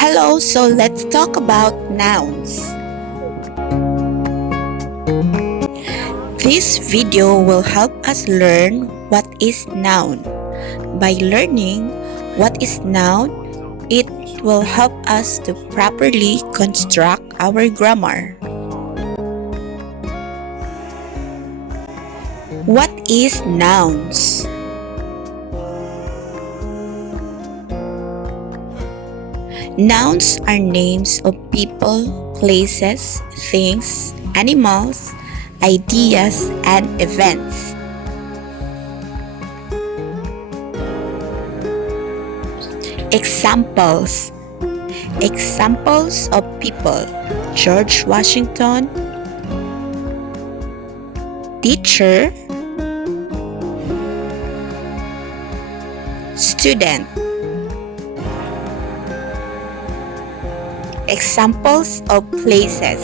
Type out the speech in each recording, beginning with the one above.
Hello, so let's talk about nouns. This video will help us learn what is noun. By learning what is noun, it will help us to properly construct our grammar. What is nouns? Nouns are names of people, places, things, animals, ideas, and events. Examples. Examples of people: George Washington, teacher, student. Examples of places: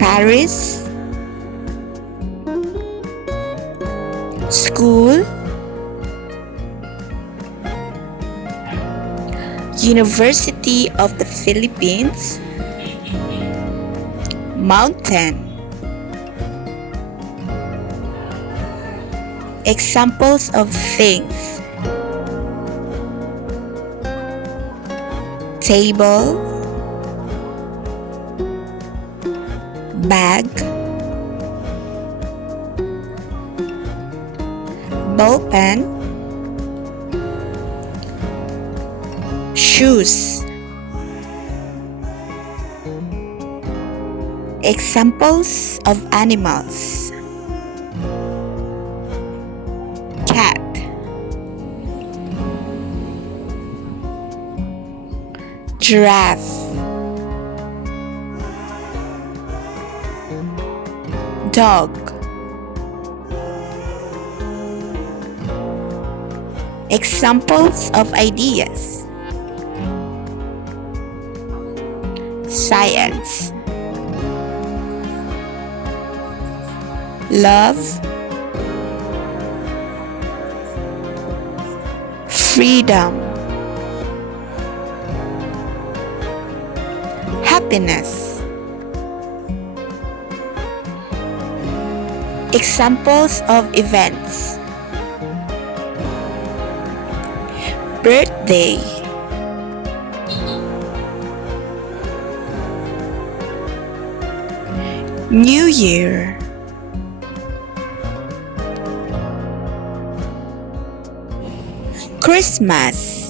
Paris, school, University of the Philippines, mountain. Examples of things: table, bag, ballpen, shoes. Examples of animals: cat, giraffe, dog. Examples of ideas: science, love, freedom, happiness. Examples of events: birthday, New Year, Christmas.